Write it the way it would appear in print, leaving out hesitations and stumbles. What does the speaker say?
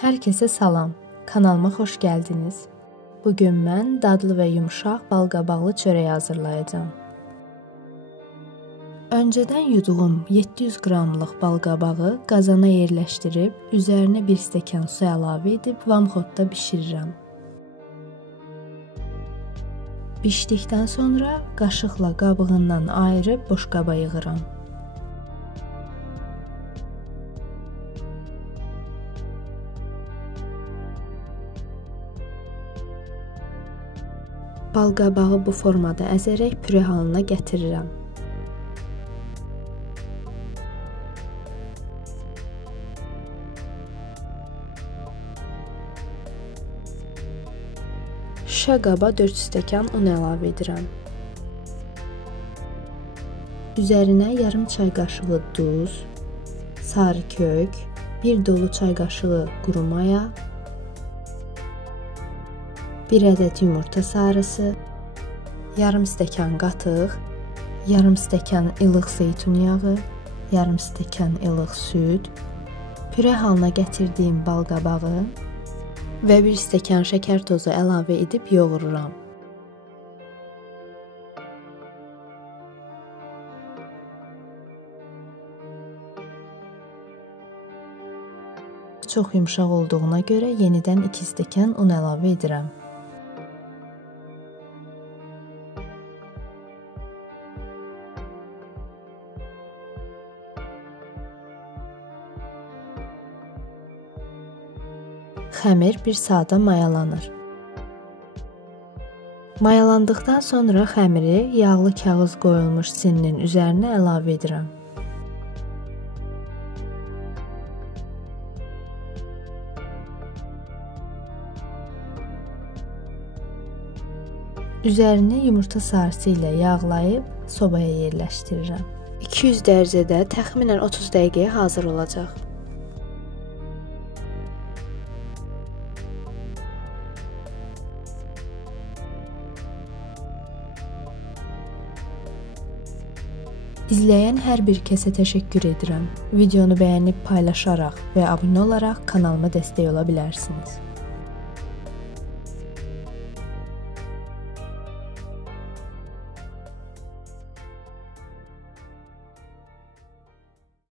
Hər kəsə salam, kanalıma xoş gəldiniz. Bugün mən dadlı və yumşaq balqabaqlı çörək hazırlayacağam. Öncədən yuduğum 700 qramlıq balqabağı qazana yerləşdirib, üzərinə 1 stəkan su əlavə edib vamxodda bişirirəm. Bişdikdən sonra qaşıqla qabığından ayırıb boşqaba yığıram. Balqabağı bu formada əzərək püre halına gətirirəm. Şüşə qaba 4 stəkan un əlavə edirəm. Üzərinə yarım çay qaşığı duz, sarı kök, 1 dolu çay qaşığı quru maya, 1 ədəd yumurta sarısı, yarım stəkan qatıq, yarım stəkan ilıq zeytun yağı, yarım stəkan ilıq süd, püre halına gətirdiyim balqabağı və 1 stəkan şəkər tozu əlavə edib yoğururam. Çox yumşaq olduğuna görə yenidən 2 stəkan un əlavə edirəm. Xəmir bir saata mayalanır. Mayalandıqdan sonra xəmiri yağlı kağız qoyulmuş sininin üzərinə əlavə edirəm. Üzərini yumurta sarısı ilə yağlayıb sobaya yerləşdirirəm. 200 dərəcədə təxminən 30 dəqiqəyə hazır olacaq. İzləyən hər bir kəsə təşəkkür edirəm. Videonu bəyənib paylaşaraq və abunə olaraq kanalıma dəstək ola bilərsiniz.